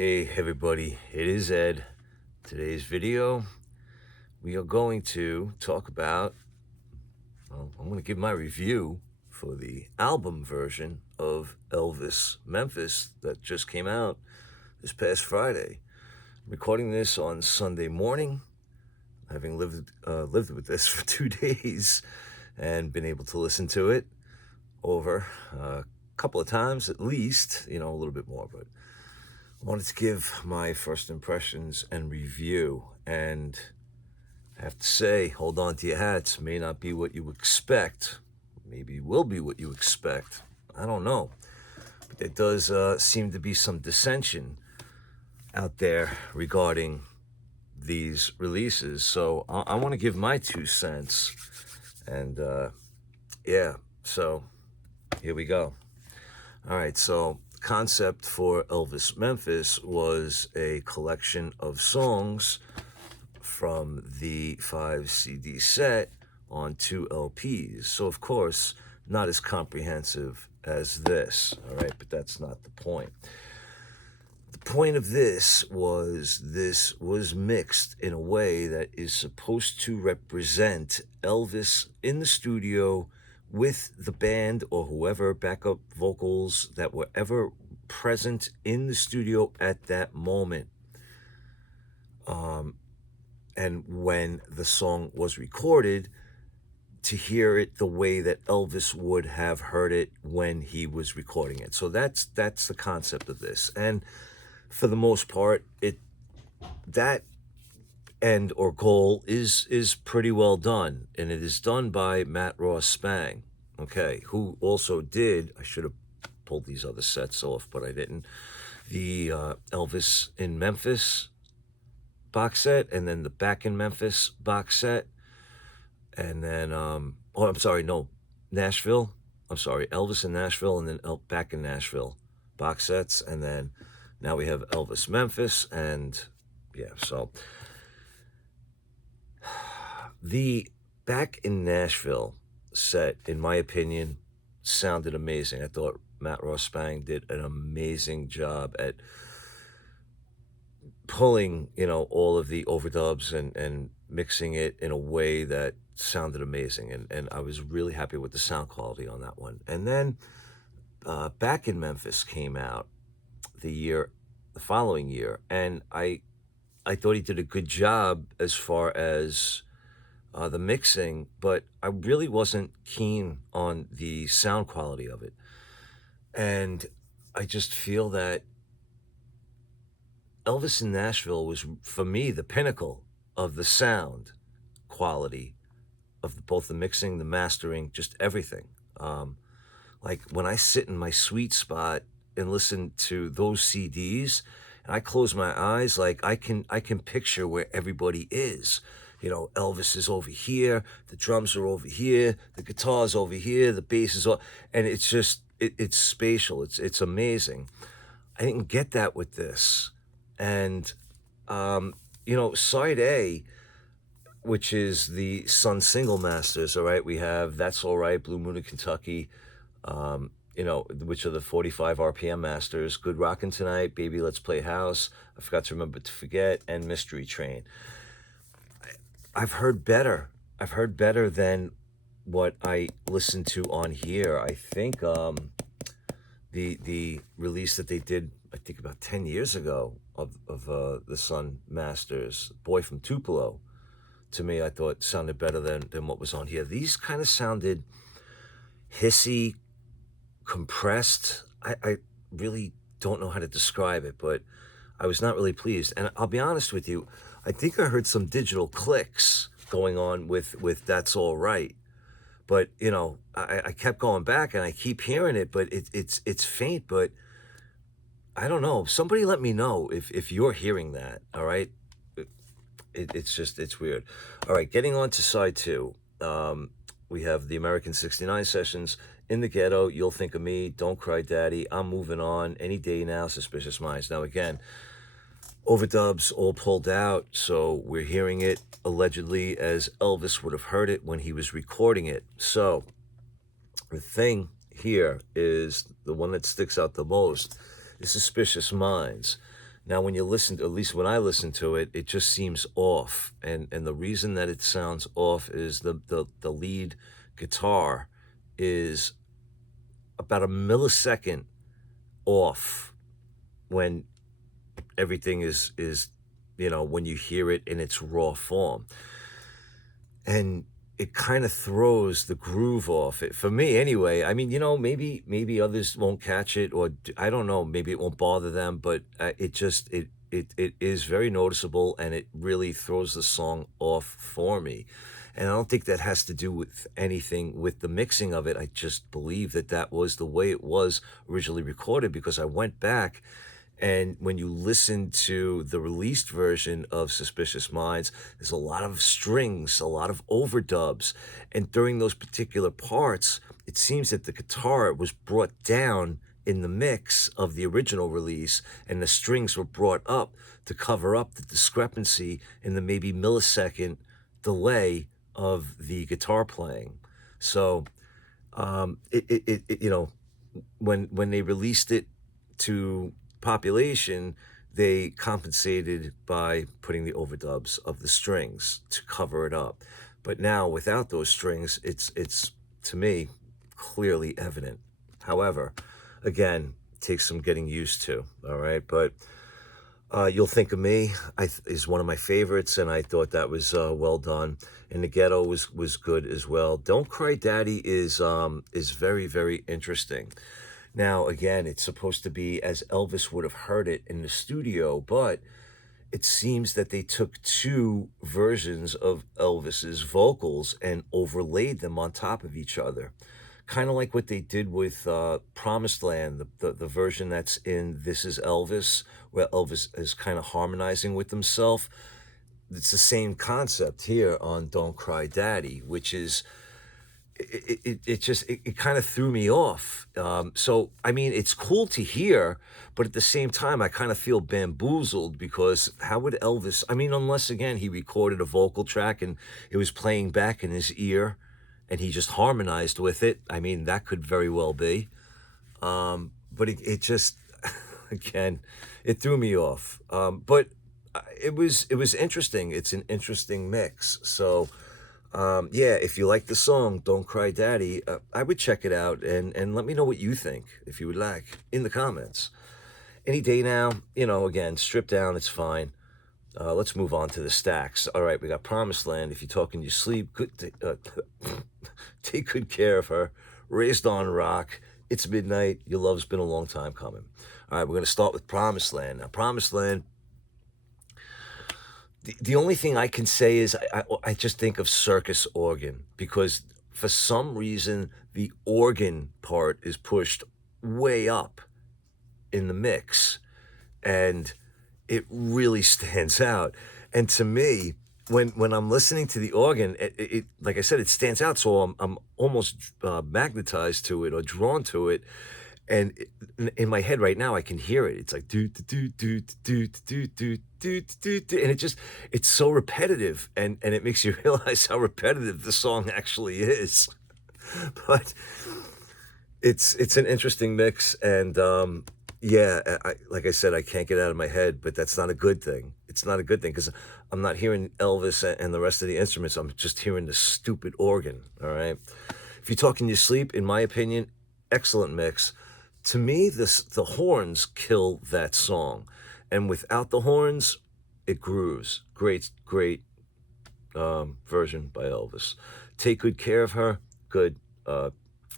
Hey everybody, it is Ed. Today's video, we are going to talk about, I'm going to give my review for the album version of Elvis Memphis that just came out this past Friday. I'm recording this on Sunday morning, having lived with this for 2 days and been able to listen to it over a couple of times at least, a little bit more, but I wanted to give my first impressions and review, and I have to say, hold on to your hats. May not be what you expect. Maybe will be what you expect. I don't know. But there does seem to be some dissension out there regarding these releases. So I want to give my 2 cents. And yeah, so here we go. All right, so concept for Elvis Memphis was a collection of songs from the 5 CD set on 2 LPs. So of course, not as comprehensive as this, all right, but that's not the point. The point of this was mixed in a way that is supposed to represent Elvis in the studio with the band or whoever backup vocals that were ever present in the studio at that moment. And when the song was recorded, to hear it the way that Elvis would have heard it when he was recording it. So that's the concept of this. And for the most part, that end or goal is pretty well done, and it is done by Matt Ross Spang, okay, who also did, I should have pulled these other sets off, but I didn't, the Elvis in Memphis box set, and then the Back in Memphis box set, and then Nashville, Elvis in Nashville, and then Back in Nashville box sets, and then now we have Elvis Memphis, and yeah, so the Back in Nashville set, in my opinion, sounded amazing. I thought Matt Ross Spang did an amazing job at pulling, all of the overdubs and mixing it in a way that sounded amazing. And I was really happy with the sound quality on that one. And then Back in Memphis came out the following year, and I thought he did a good job as far as the mixing, but I really wasn't keen on the sound quality of it. And I just feel that Elvis in Nashville was, for me, the pinnacle of the sound quality of both the mixing, the mastering, just everything. Like when I sit in my sweet spot and listen to those CDs, and I close my eyes, like I can picture where everybody is. Elvis is over here, the drums are over here, the guitar's over here, the bass is over, and it's just, it's spatial. It's amazing. I didn't get that with this. And, side A, which is the Sun Single Masters, all right, we have That's All Right, Blue Moon of Kentucky, which are the 45 RPM masters, Good Rockin' Tonight, Baby Let's Play House, I Forgot to Remember to Forget, and Mystery Train. I've heard better than what I listened to on here. I think the release that they did, I think about 10 years ago, of the Sun Masters, Boy from Tupelo, to me, I thought sounded better than what was on here. These kind of sounded hissy, compressed. I really don't know how to describe it, but I was not really pleased. And I'll be honest with you, I think I heard some digital clicks going on with That's All Right. But, I kept going back and I keep hearing it, but it's faint, but I don't know. Somebody let me know if you're hearing that, all right? It's weird. All right, getting on to side 2. We have the American 69 sessions, In the Ghetto, You'll Think of Me, Don't Cry Daddy, I'm Moving On, Any Day Now, Suspicious Minds. Now again, overdubs all pulled out, so we're hearing it allegedly as Elvis would have heard it when he was recording it. So the thing here is, the one that sticks out the most is Suspicious Minds. Now, when you listen, at least when I listen to it, it just seems off. And the reason that it sounds off is the lead guitar is about a millisecond off when everything is when you hear it in its raw form. And it kind of throws the groove off it, for me anyway. I mean, maybe others won't catch it, or I don't know, maybe it won't bother them, but it is very noticeable, and it really throws the song off for me. And I don't think that has to do with anything with the mixing of it. I just believe that was the way it was originally recorded, because I went back, and when you listen to the released version of Suspicious Minds, there's a lot of strings, a lot of overdubs. And during those particular parts, it seems that the guitar was brought down in the mix of the original release, and the strings were brought up to cover up the discrepancy in the maybe millisecond delay of the guitar playing. So when they released it to population, they compensated by putting the overdubs of the strings to cover it up. But now, without those strings, it's to me clearly evident. However, again, it takes some getting used to. All right, but You'll Think of Me is one of my favorites, and I thought that was well done. And The Ghetto was good as well. Don't Cry Daddy is very, very interesting. Now, again, it's supposed to be as Elvis would have heard it in the studio, but it seems that they took two versions of Elvis's vocals and overlaid them on top of each other. Kind of like what they did with Promised Land, the version that's in This Is Elvis, where Elvis is kind of harmonizing with himself. It's the same concept here on Don't Cry Daddy, which is, it kind of threw me off. So, I mean, it's cool to hear, but at the same time, I kind of feel bamboozled, because how would Elvis, I mean, unless, again, he recorded a vocal track and it was playing back in his ear and he just harmonized with it. I mean, that could very well be. But it just, again, it threw me off. But it was interesting. It's an interesting mix. So, yeah, if you like the song Don't Cry Daddy, I would check it out, and let me know what you think, if you would like, in the comments. Any day now, again, stripped down, it's fine. Let's move on to the Stax. All right, we got Promised Land, If You Talk in Your Sleep, Take Good Care of Her, Raised on Rock, It's Midnight, Your Love's Been a Long Time Coming. All right, we're going to start with Promised Land. Now, Promised Land, the only thing I can say is I just think of circus organ, because for some reason the organ part is pushed way up in the mix, and it really stands out. And to me, when I'm listening to the organ, it like I said, it stands out. So I'm almost magnetized to it or drawn to it. And in my head right now, I can hear it. It's like do do do do do do do do, and it's so repetitive, and it makes you realize how repetitive the song actually is. But it's an interesting mix, and yeah, like I said, I can't get it out of my head, but that's not a good thing. It's not a good thing, because I'm not hearing Elvis and the rest of the instruments. I'm just hearing the stupid organ. All right. If You Talk in Your Sleep, in my opinion, excellent mix. To me, the horns kill that song, and without the horns, it grooves. Great version by Elvis. Take Good Care of Her, good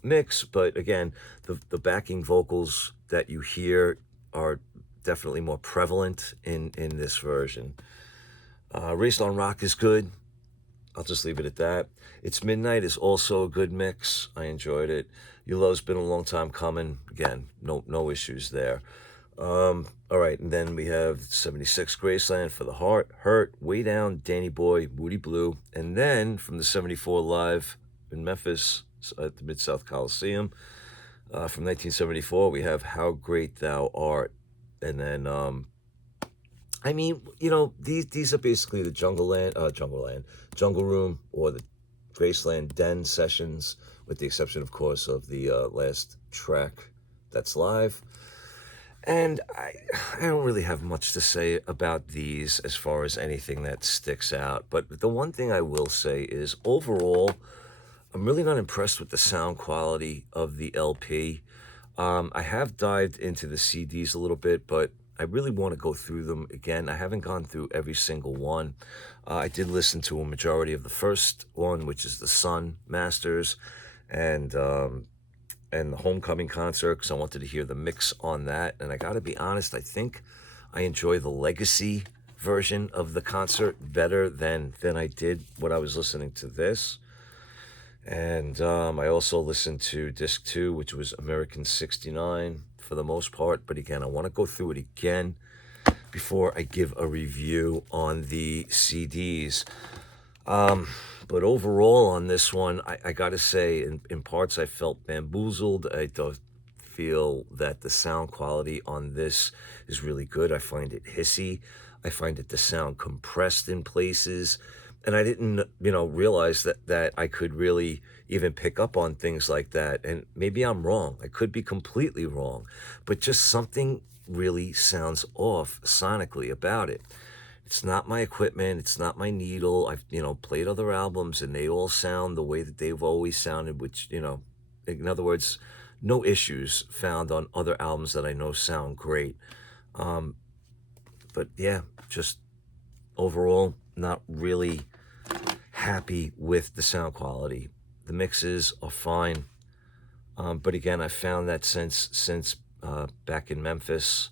mix, but again, the backing vocals that you hear are definitely more prevalent in this version. Raised on Rock is good. I'll just leave it at that. It's Midnight is also a good mix. I enjoyed it. Your Love's Been a Long Time Coming. Again, no issues there. All right, and then we have 76 Graceland, For the Heart, Hurt, Way Down, Danny Boy, Moody Blue, and then from the 74 Live in Memphis at the Mid-South Coliseum, from 1974, we have How Great Thou Art. And then, I mean, these are basically the Jungle Room, or the Graceland Den sessions, with the exception, of course, of the last track that's live. And I don't really have much to say about these as far as anything that sticks out. But the one thing I will say is overall, I'm really not impressed with the sound quality of the LP. I have dived into the CDs a little bit, but I really want to go through them again. I haven't gone through every single one. I did listen to a majority of the first one, which is the Sun Masters, and the Homecoming concert, because I wanted to hear the mix on that. And I got to be honest, I think I enjoy the Legacy version of the concert better than I did when I was listening to this. And I also listened to disc 2, which was American 69 for the most part. But again, I want to go through it again before I give a review on the CDs. But overall on this one, I got to say, in parts I felt bamboozled. I don't feel that the sound quality on this is really good. I find it hissy. I find it the sound compressed in places. And I didn't, realize that I could really even pick up on things like that. And maybe I'm wrong. I could be completely wrong. But just something really sounds off sonically about it. It's not my equipment. It's not my needle. I've, played other albums and they all sound the way that they've always sounded, which, in other words, no issues found on other albums that I know sound great. But yeah, just overall, not really happy with the sound quality. The mixes are fine. But again, I found that since back in Memphis,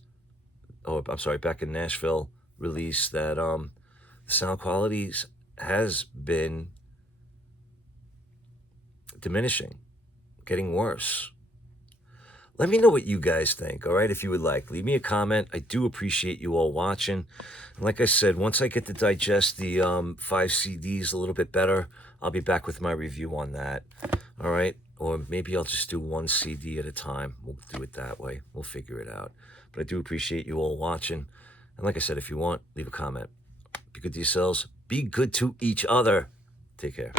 back in Nashville, release that the sound quality has been diminishing, getting worse. Let me know what you guys think, all right? If you would like, leave me a comment. I do appreciate you all watching. And like I said, once I get to digest the 5 CDs a little bit better, I'll be back with my review on that, all right? Or maybe I'll just do 1 CD at a time. We'll do it that way. We'll figure it out. But I do appreciate you all watching. And like I said, if you want, leave a comment. Be good to yourselves. Be good to each other. Take care.